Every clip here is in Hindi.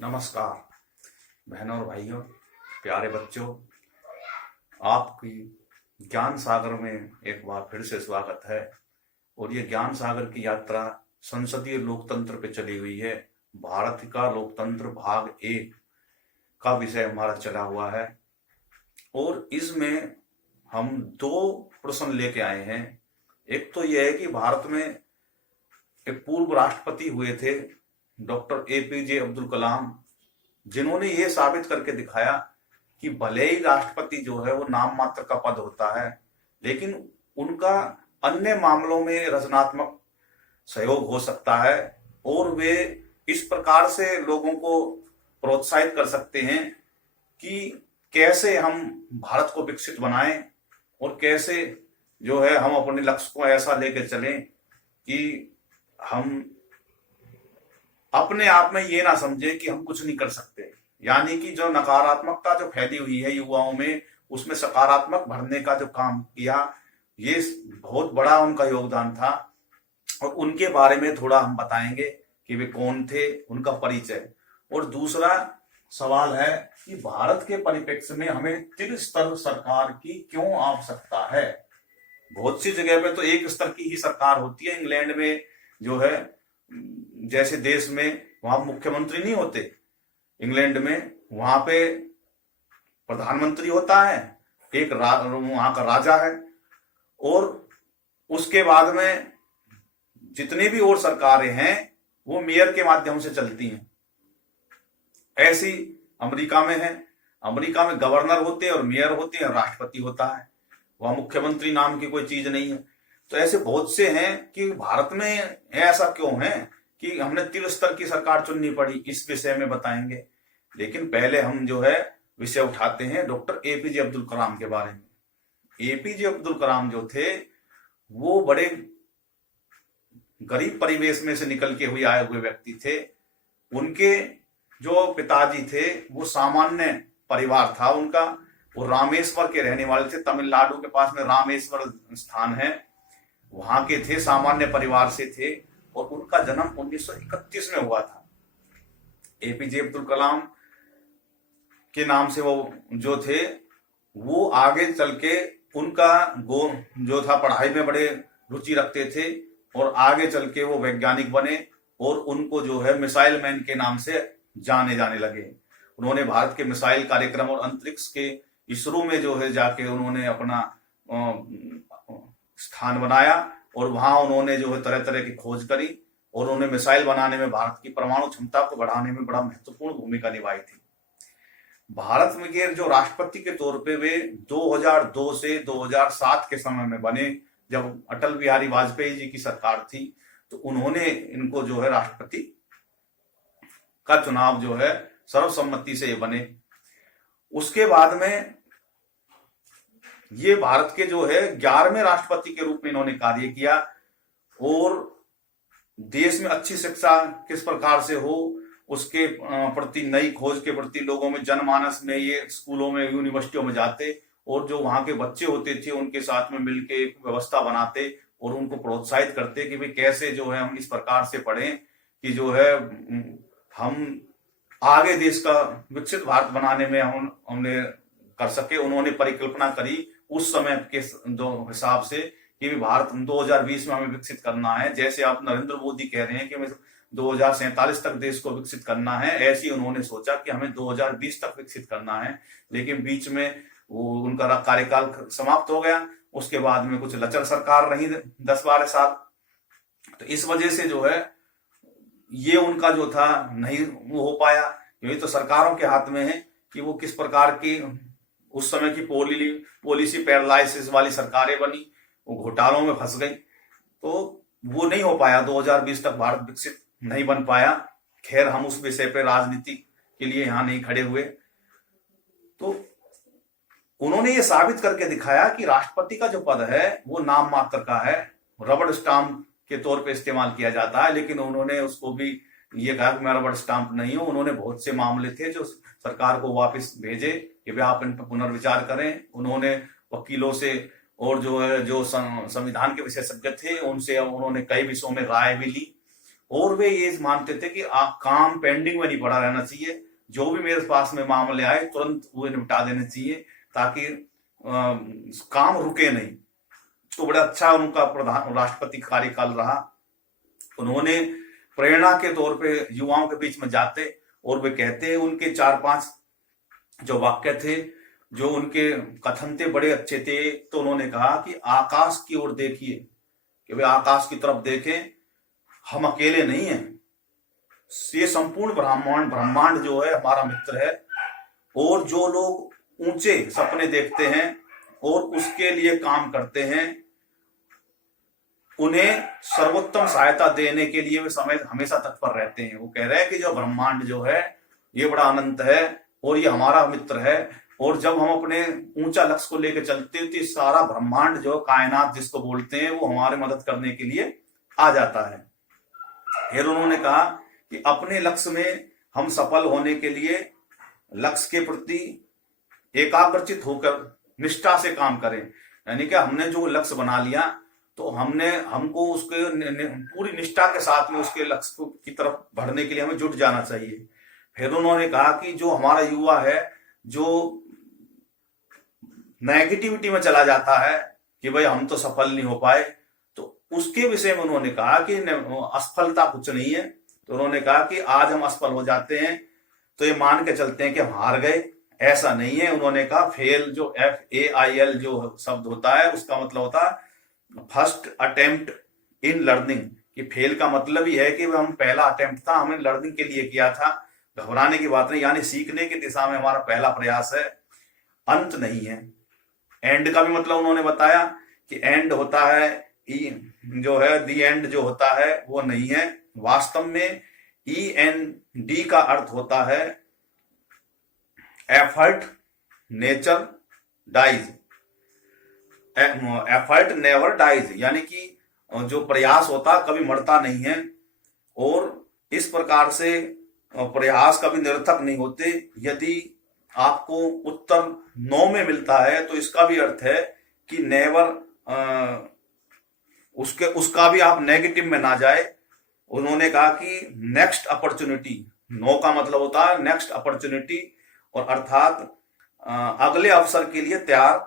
नमस्कार बहनों और भाइयों, प्यारे बच्चों। आपकी ज्ञान सागर में एक बार फिर से स्वागत है। और ये ज्ञान सागर की यात्रा संसदीय लोकतंत्र पे चली हुई है। भारत का लोकतंत्र भाग 1 का विषय हमारा चला हुआ है और इसमें हम 2 प्रश्न लेके आए हैं। एक तो यह है कि भारत में एक पूर्व राष्ट्रपति हुए थे डॉक्टर एपीजे अब्दुल कलाम, जिन्होंने ये साबित करके दिखाया कि भले ही राष्ट्रपति जो है वो नाम मात्र का पद होता है, लेकिन उनका अन्य मामलों में रचनात्मक सहयोग हो सकता है और वे इस प्रकार से लोगों को प्रोत्साहित कर सकते हैं कि कैसे हम भारत को विकसित बनाएं और कैसे जो है हम अपने लक्ष्य को ऐसा लेकर चलें कि हम अपने आप में ये ना समझे कि हम कुछ नहीं कर सकते। यानी कि जो नकारात्मकता जो फैली हुई है युवाओं में, उसमें सकारात्मक भरने का जो काम किया, ये बहुत बड़ा उनका योगदान था। और उनके बारे में थोड़ा हम बताएंगे कि वे कौन थे, उनका परिचय। और दूसरा सवाल है कि भारत के परिप्रेक्ष्य में हमें त्रिस्तर सरकार की क्यों आवश्यकता है। बहुत सी जगह पे तो एक स्तर की ही सरकार होती है। इंग्लैंड में जो है जैसे देश में, वहां मुख्यमंत्री नहीं होते। इंग्लैंड में वहां पे प्रधानमंत्री होता है, एक वहां का राजा है, और उसके बाद में जितनी भी और सरकारें हैं वो मेयर के माध्यम से चलती हैं। ऐसी अमेरिका में है। अमेरिका में गवर्नर होते हैं और मेयर होते हैं, राष्ट्रपति होता है। वहां मुख्यमंत्री नाम की कोई चीज नहीं है। तो ऐसे बहुत से हैं कि भारत में ऐसा क्यों है कि हमने त्रिस्तर की सरकार चुननी पड़ी, इस विषय में बताएंगे। लेकिन पहले हम जो है विषय उठाते हैं डॉक्टर एपीजे अब्दुल कलाम के बारे में। एपीजे अब्दुल कलाम जो थे वो बड़े गरीब परिवेश में से निकल के हुए आए हुए व्यक्ति थे। उनके जो पिताजी थे वो सामान्य परिवार था उनका। वो रामेश्वर के रहने वाले थे। तमिलनाडु के पास में रामेश्वर स्थान है, वहां के थे, सामान्य परिवार से थे। और उनका जन्म 1931 में हुआ था। एपीजे अब्दुल कलाम के नाम से वो जो थे, वो आगे चल के उनका जो था पढ़ाई में बड़े रुचि रखते थे और आगे चल के वो वैज्ञानिक बने और उनको जो है मिसाइल मैन के नाम से जाने जाने लगे। उन्होंने भारत के मिसाइल कार्यक्रम और अंतरिक्ष के इसरो में जो है जाके उन्होंने अपना स्थान बनाया और वहां उन्होंने जो है तरह तरह की खोज करी और उन्होंने मिसाइल बनाने में भारत की परमाणु क्षमता को बढ़ाने में बड़ा महत्वपूर्ण भूमिका निभाई थी। भारत में के जो राष्ट्रपति के तौर पे वे 2002 से 2007 के समय में बने, जब अटल बिहारी वाजपेयी जी की सरकार थी। तो उन्होंने इनको जो है राष्ट्रपति का चुनाव जो है सर्वसम्मति से बने। उसके बाद में ये भारत के जो है 11वें राष्ट्रपति के रूप में इन्होंने कार्य किया और देश में अच्छी शिक्षा किस प्रकार से हो उसके प्रति, नई खोज के प्रति लोगों में, जनमानस में, ये स्कूलों में, यूनिवर्सिटियों में जाते और जो वहां के बच्चे होते थे उनके साथ में मिलके एक व्यवस्था बनाते और उनको प्रोत्साहित करते कि भाई कैसे जो है हम इस प्रकार से पढ़ें कि जो है हम आगे देश का विकसित भारत बनाने में हमने कर सके। उन्होंने परिकल्पना करी उस समय के हिसाब से कि भारत 2020 में हमें विकसित करना है। जैसे आप नरेंद्र मोदी कह रहे हैं कि हमें 2047 तक देश को विकसित करना है, ऐसे ही उन्होंने सोचा कि हमें 2020 तक विकसित करना है। लेकिन बीच में वो उनका कार्यकाल समाप्त हो गया। उसके बाद में कुछ लचर सरकार रही 10-12 साल। तो इस वजह से जो है ये उनका जो था नहीं वो हो पाया। ये तो सरकारों के हाथ में है कि वो किस प्रकार की उस समय की पॉलिसी पैरालाइसिस वाली सरकारें बनी, वो घोटालों में फंस गई, तो वो नहीं हो पाया। 2020 तक भारत विकसित नहीं बन पाया। खैर, हम उस विषय पे राजनीति के लिए यहां नहीं खड़े हुए। तो उन्होंने ये साबित करके दिखाया कि राष्ट्रपति का जो पद है वो नाम मात्र का है, रबड़ स्टाम्प के तौर पे इस्तेमाल किया जाता है। लेकिन उन्होंने उसको भी ये कहा कि मैं रबड़ स्टाम्प नहीं हूं। उन्होंने बहुत से मामले थे जो सरकार को वापस भेजे कि वे आप इन पर पुनर्विचार करें। उन्होंने वकीलों से और जो है जो संविधान के विशेषज्ञ थे उनसे उन्होंने कई विषयों में राय भी ली और वे ये मानते थे कि काम पेंडिंग में नहीं पड़ा रहना चाहिए, जो भी मेरे पास में मामले आए तुरंत वो निपटा देने चाहिए ताकि काम रुके नहीं। तो बड़ा अच्छा उनका प्रधान राष्ट्रपति कार्यकाल रहा। उन्होंने प्रेरणा के तौर पे युवाओं के बीच में जाते और वे कहते, उनके 4-5 जो वाक्य थे, जो उनके कथन थे, बड़े अच्छे थे। तो उन्होंने कहा कि आकाश की ओर देखिए, कि वे आकाश की तरफ देखें, हम अकेले नहीं हैं, ये संपूर्ण ब्रह्मांड जो है हमारा मित्र है। और जो लोग ऊंचे सपने देखते हैं और उसके लिए काम करते हैं, उन्हें सर्वोत्तम सहायता देने के लिए वे समय हमेशा तत्पर रहते हैं। वो कह रहे हैं कि जो ब्रह्मांड जो है ये बड़ा अनंत है और ये हमारा मित्र है, और जब हम अपने ऊंचा लक्ष्य को लेकर चलते हैं तो सारा ब्रह्मांड जो कायनात जिसको बोलते हैं वो हमारे मदद करने के लिए आ जाता है। फिर उन्होंने कहा कि अपने लक्ष्य में हम सफल होने के लिए लक्ष्य के प्रति एकाग्रचित होकर निष्ठा से काम करें। यानी कि हमने जो लक्ष्य बना लिया तो हमको उसके पूरी निष्ठा के साथ में उसके लक्ष्य की तरफ बढ़ने के लिए हमें जुट जाना चाहिए। फिर उन्होंने कहा कि जो हमारा युवा है जो नेगेटिविटी में चला जाता है कि भाई हम तो सफल नहीं हो पाए, तो उसके विषय में उन्होंने कहा कि असफलता कुछ नहीं है। तो उन्होंने कहा कि आज हम असफल हो जाते हैं तो ये मान के चलते हैं कि हम हार गए, ऐसा नहीं है। उन्होंने कहा फेल, जो FAIL जो शब्द होता है उसका मतलब होता है फर्स्ट अटेम्प्ट इन लर्निंग, कि फेल का मतलब ही है कि हम पहला अटेम्प्ट था, हमने लर्निंग के लिए किया था, घबराने की बात नहीं, यानी सीखने की दिशा में हमारा पहला प्रयास है, अंत नहीं है। एंड का भी मतलब उन्होंने बताया कि एंड होता है जो है दी एंड जो होता है वो नहीं है। वास्तव में END का अर्थ होता है effort nature dies, effort never dies, यानी कि जो प्रयास होता कभी मरता नहीं है। और इस प्रकार से प्रयास कभी निरर्थक नहीं होते। यदि आपको उत्तर 9 में मिलता है तो इसका भी अर्थ है कि नेवर, उसका भी आप नेगेटिव में ना जाए। उन्होंने कहा कि नेक्स्ट अपॉर्चुनिटी, 9 का मतलब होता है नेक्स्ट अपॉर्चुनिटी, और अर्थात अगले अवसर के लिए तैयार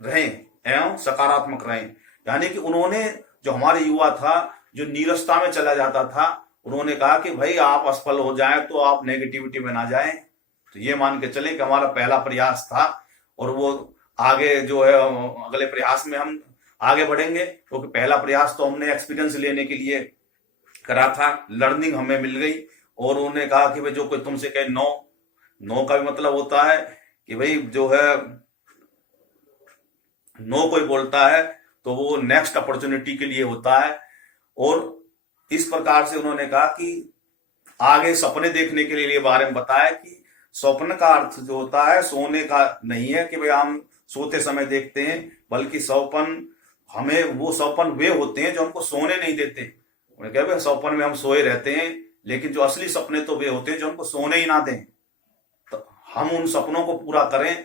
रहें एवं सकारात्मक रहें। यानी कि उन्होंने, जो हमारे युवा था जो नीरसता में चला जाता था, उन्होंने कहा कि भाई आप असफल हो जाएं तो आप नेगेटिविटी में ना जाएं, तो ये मान के चलें कि हमारा पहला प्रयास था और वो आगे जो है अगले प्रयास में हम आगे बढ़ेंगे, क्योंकि पहला प्रयास तो हमने एक्सपीरियंस लेने के लिए करा था, लर्निंग हमें मिल गई। और उन्होंने कहा कि भाई जो कोई तुमसे कहे नो का भी मतलब होता है कि भाई जो है नो कोई बोलता है तो वो नेक्स्ट अपॉर्चुनिटी के लिए होता है। और इस प्रकार से उन्होंने कहा कि आगे सपने देखने के लिए बारे में बताया कि स्वप्न का अर्थ जो होता है सोने का नहीं है कि भाई हम सोते समय देखते हैं, बल्कि वो स्वप्न वे होते हैं जो हमको सोने नहीं देते। उन्होंने कहा भाई स्वप्न में हम सोए रहते हैं, लेकिन जो असली सपने तो वे होते हैं जो हमको सोने ही ना दें। तो हम उन सपनों को पूरा करें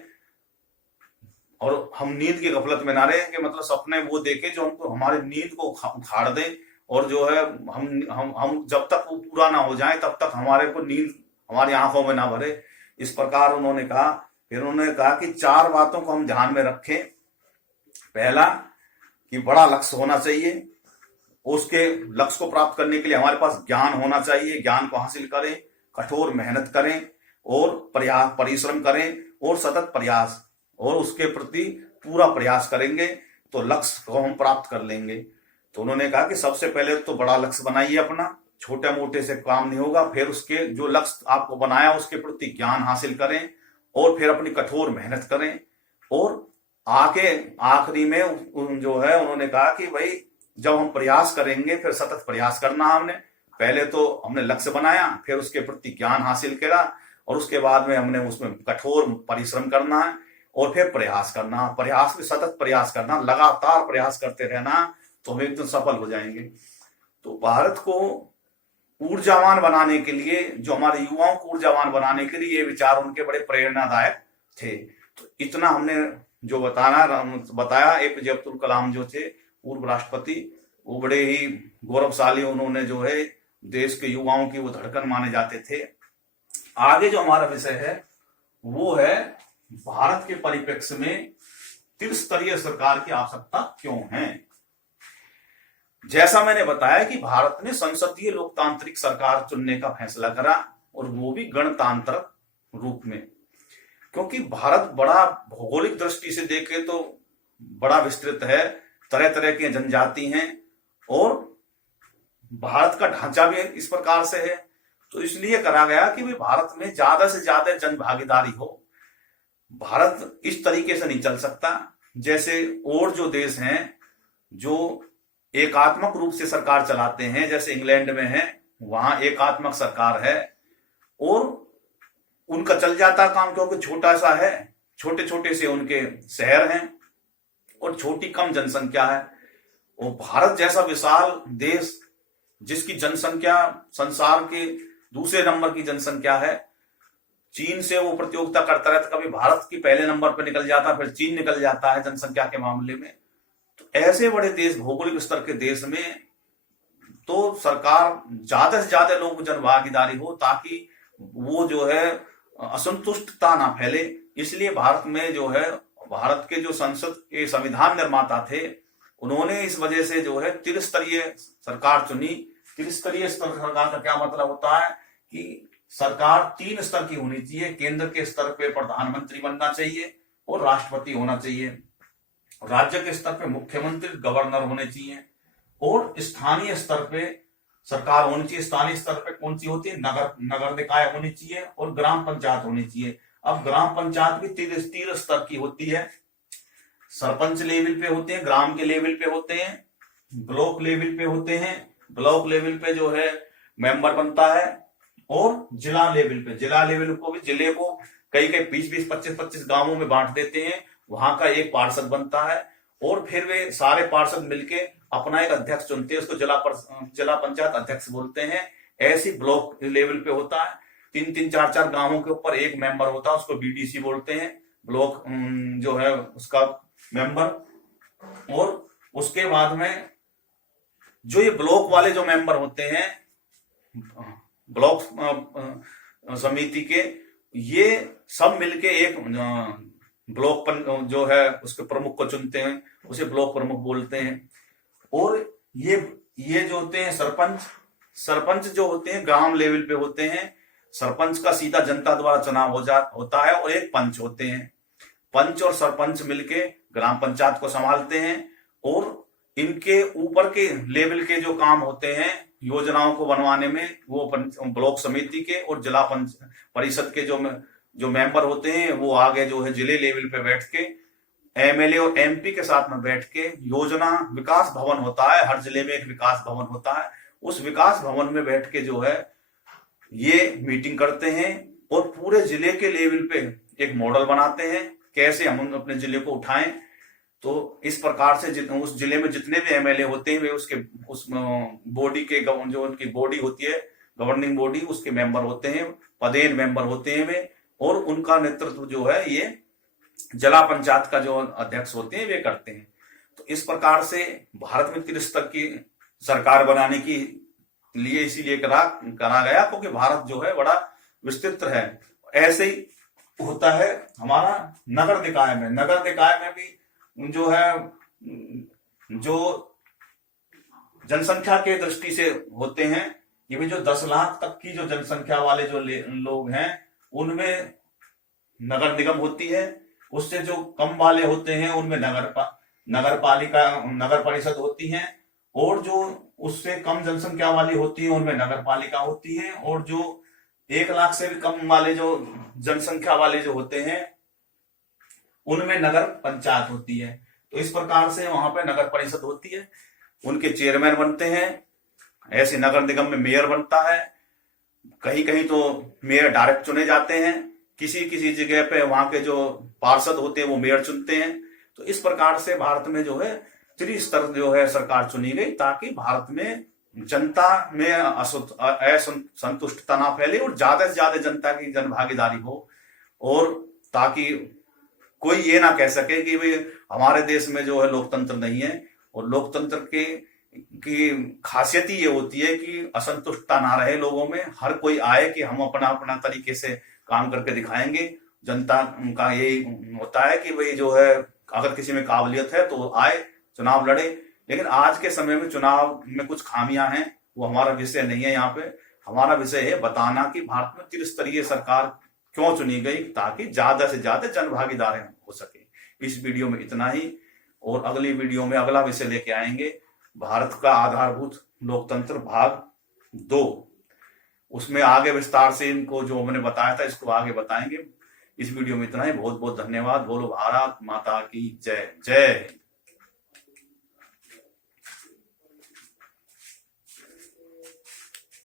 और हम नींद की गफलत में ना रहे, कि मतलब सपने वो देखें जो हमको हमारी नींद को उखाड़ दें, और जो है हम जब तक वो पूरा ना हो जाए तब तक हमारे को नींद हमारी आंखों में ना भरे। इस प्रकार उन्होंने कहा। फिर उन्होंने कहा कि 4 बातों को हम ध्यान में रखें। पहला कि बड़ा लक्ष्य होना चाहिए, उसके लक्ष्य को प्राप्त करने के लिए हमारे पास ज्ञान होना चाहिए, ज्ञान को हासिल करें, कठोर मेहनत करें और परिश्रम करें और सतत प्रयास, और उसके प्रति पूरा प्रयास करेंगे तो लक्ष्य को हम प्राप्त कर लेंगे। तो उन्होंने कहा कि सबसे पहले तो बड़ा लक्ष्य बनाइए अपना, छोटे मोटे से काम नहीं होगा। फिर उसके जो लक्ष्य आपको बनाया उसके प्रति ज्ञान हासिल करें और फिर अपनी कठोर मेहनत करें। और आखिरी में जो है उन्होंने कहा कि भाई जब हम प्रयास करेंगे फिर सतत प्रयास करना। हमने पहले तो हमने लक्ष्य बनाया, फिर उसके प्रति ज्ञान हासिल करा, और उसके बाद में हमने उसमें कठोर परिश्रम करना है और फिर प्रयास करना, प्रयास में सतत प्रयास करना, लगातार प्रयास करते रहना, तो हम एकदम सफल हो जाएंगे। तो भारत को ऊर्जावान बनाने के लिए, जो हमारे युवाओं को ऊर्जावान बनाने के लिए ये विचार उनके बड़े प्रेरणादायक थे। तो इतना हमने जो बताया APJ अब्दुल कलाम जो थे पूर्व राष्ट्रपति, वो बड़े ही गौरवशाली, उन्होंने जो है देश के युवाओं की वो धड़कन माने जाते थे। आगे जो हमारा विषय है वो है भारत के परिप्रेक्ष्य में त्रिस्तरीय सरकार की आवश्यकता क्यों है। जैसा मैंने बताया कि भारत ने संसदीय लोकतांत्रिक सरकार चुनने का फैसला करा, और वो भी गणतांत्रिक रूप में, क्योंकि भारत बड़ा भौगोलिक दृष्टि से देखे तो बड़ा विस्तृत है, तरह तरह की जनजाति हैं, और भारत का ढांचा भी इस प्रकार से है। तो इसलिए करा गया कि भाई भारत में ज्यादा से ज्यादा जन भागीदारी हो। भारत इस तरीके से नहीं चल सकता जैसे और जो देश हैं जो एकात्मक रूप से सरकार चलाते हैं, जैसे इंग्लैंड में है, वहां एकात्मक सरकार है और उनका चल जाता काम, क्योंकि छोटा सा है, छोटे छोटे से उनके शहर हैं और छोटी कम जनसंख्या है। और भारत जैसा विशाल देश जिसकी जनसंख्या संसार के दूसरे नंबर की जनसंख्या है, चीन से वो प्रतियोगिता करता रहता, कभी भारत की पहले नंबर पर निकल जाता, फिर चीन निकल जाता है जनसंख्या के मामले में। तो ऐसे बड़े देश, भौगोलिक स्तर के देश में तो सरकार ज्यादा से ज्यादा लोगों को जन भागीदारी हो, ताकि वो जो है असंतुष्टता ना फैले। इसलिए भारत में जो है, भारत के जो संसद के संविधान निर्माता थे, उन्होंने इस वजह से जो है त्रिस्तरीय सरकार चुनी। त्रिस्तरीय सरकार का क्या मतलब होता है कि सरकार 3 स्तर की होनी चाहिए। केंद्र के स्तर पे प्रधानमंत्री बनना चाहिए और राष्ट्रपति होना चाहिए। राज्य के स्तर पे मुख्यमंत्री, गवर्नर होने चाहिए, और स्थानीय स्तर पे सरकार होनी चाहिए। स्थानीय स्तर पे कौन सी होती है? नगर निकाय होनी चाहिए और ग्राम पंचायत होनी चाहिए। अब ग्राम पंचायत भी 3 स्तर की होती है। सरपंच लेवल पे होते हैं, ग्राम के लेवल पे होते हैं, ब्लॉक लेवल पे होते हैं। ब्लॉक लेवल पे जो है मेंबर बनता है, और जिला लेवल को भी, जिले को कई 20-20, 25-25 गांवों में बांट देते हैं, वहां का एक पार्षद बनता है, और फिर वे सारे पार्षद मिलके अपना एक अध्यक्ष चुनते हैं, उसको जिला पंचायत अध्यक्ष बोलते हैं। ऐसी ब्लॉक लेवल पे होता है, 3-3, 4-4 गांवों के ऊपर एक मेंबर होता है, उसको बीडीसी बोलते हैं, ब्लॉक जो है उसका मेंबर। और उसके बाद में जो ये ब्लॉक वाले जो मेंबर होते हैं ब्लॉक समिति के, ये सब मिलके एक ब्लॉक जो है उसके प्रमुख को चुनते हैं, उसे ब्लॉक प्रमुख बोलते हैं। और ये जो होते हैं सरपंच जो होते हैं ग्राम लेवल पे होते हैं। सरपंच का सीधा जनता द्वारा चुनाव होता है, और एक पंच होते हैं। पंच और सरपंच मिलके ग्राम पंचायत को संभालते हैं, और इनके ऊपर के लेवल के जो काम होते हैं योजनाओं को बनवाने में, वो ब्लॉक समिति के और जिला परिषद के जो मेंबर होते हैं, वो आगे जो है जिले लेवल पे बैठ के एमएलए और एमपी के साथ में बैठ के योजना, विकास भवन होता है, हर जिले में एक विकास भवन होता है, उस विकास भवन में बैठ के जो है ये मीटिंग करते हैं, और पूरे जिले के लेवल पे एक मॉडल बनाते हैं कैसे हम अपने जिले को उठाएं। तो इस प्रकार से उस जिले में जितने भी एमएलए होते हैं वे उस बॉडी के, जो उनकी बॉडी होती है गवर्निंग बॉडी, उसके मेंबर होते हैं, पदेन मेंबर होते हैं वे, और उनका नेतृत्व जो है ये जिला पंचायत का जो अध्यक्ष होते हैं वे करते हैं। तो इस प्रकार से भारत में त्रिस्तर की सरकार बनाने की लिए इसीलिए करा गया क्योंकि भारत जो है बड़ा विस्तृत है। ऐसे ही होता है हमारा नगर निकाय में भी जो है, जो जनसंख्या के दृष्टि से होते हैं, ये भी जो 10 लाख तक की जो जनसंख्या वाले जो लोग हैं उनमें नगर निगम होती है। उससे जो कम वाले होते हैं उनमें नगर परिषद होती है, और जो उससे कम जनसंख्या वाली होती है उनमें नगर पालिका होती है, और जो 1 लाख से भी कम वाले जो जनसंख्या वाले जो होते हैं उनमें नगर पंचायत होती है। तो इस प्रकार से वहां पे नगर परिषद होती है, उनके चेयरमैन बनते हैं। ऐसे नगर निगम में मेयर बनता है, कहीं कहीं तो मेयर डायरेक्ट चुने जाते हैं, किसी किसी जगह पे वहां के जो पार्षद होते हैं वो मेयर चुनते हैं। तो इस प्रकार से भारत में जो है त्रिस्तर जो है सरकार चुनी गई, ताकि भारत में जनता में असंतुष्टता ना फैले और ज्यादा से ज्यादा जनता की जन भागीदारी हो, और ताकि कोई ये ना कह सके कि भाई हमारे देश में जो है लोकतंत्र नहीं है। और लोकतंत्र के की खासियत ही ये होती है कि असंतुष्टता ना रहे लोगों में, हर कोई आए कि हम अपना अपना तरीके से काम करके दिखाएंगे। जनता का यही होता है कि भाई जो है, अगर किसी में काबिलियत है तो आए, चुनाव लड़े। लेकिन आज के समय में चुनाव में कुछ खामियां हैं, वो हमारा विषय नहीं है। यहाँ पे हमारा विषय है बताना कि भारत में त्रिस्तरीय सरकार क्यों चुनी गई, ताकि ज्यादा से ज्यादा जन भागीदारी हो सके। इस वीडियो में इतना ही, और अगली वीडियो में अगला विषय लेके आएंगे, भारत का आधारभूत लोकतंत्र भाग 2। उसमें आगे विस्तार से इनको जो मैंने बताया था इसको आगे बताएंगे। इस वीडियो में इतना ही। बहुत बहुत धन्यवाद। बोलो भारत माता की जय। जय।